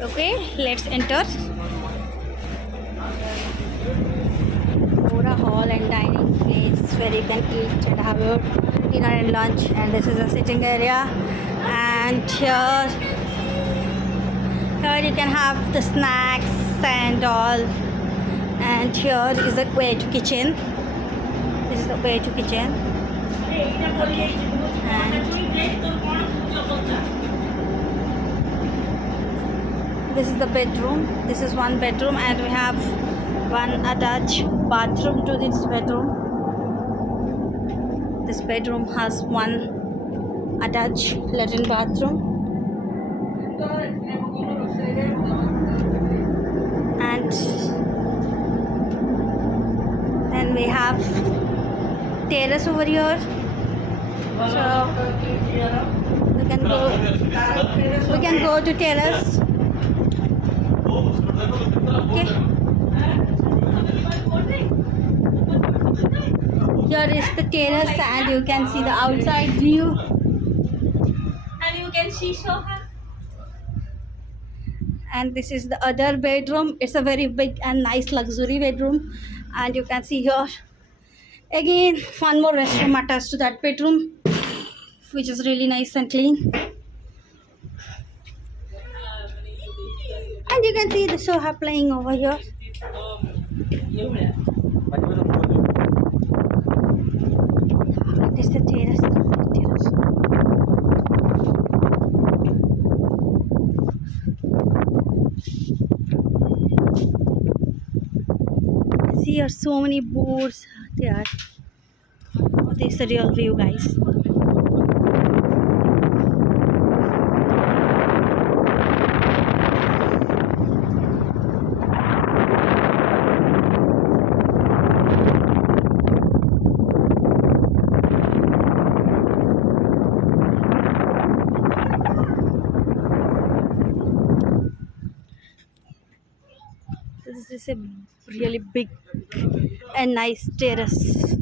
Okay, let's enter. Pura hall and dining place where you can eat and have your dinner and lunch. And this is a sitting area. And here you can have the snacks and all. And here is the way to kitchen. This is the way to kitchen. Okay. And this is the bedroom. This is one bedroom, and we have one attached bathroom to this bedroom. This bedroom has one attached latrine bathroom, and then we have terrace over here. So we can go to terrace. Okay. Here is the terrace, and you can see the outside view. And you can see Soha. And this is the other bedroom. It's a very big and nice luxury bedroom, and you can see here again one more restroom attached to that bedroom, which is really nice and clean. And you can see the Soha playing over here. This is the terrace. See here so many boards there. This is the real view, guys. This is a really big and nice terrace.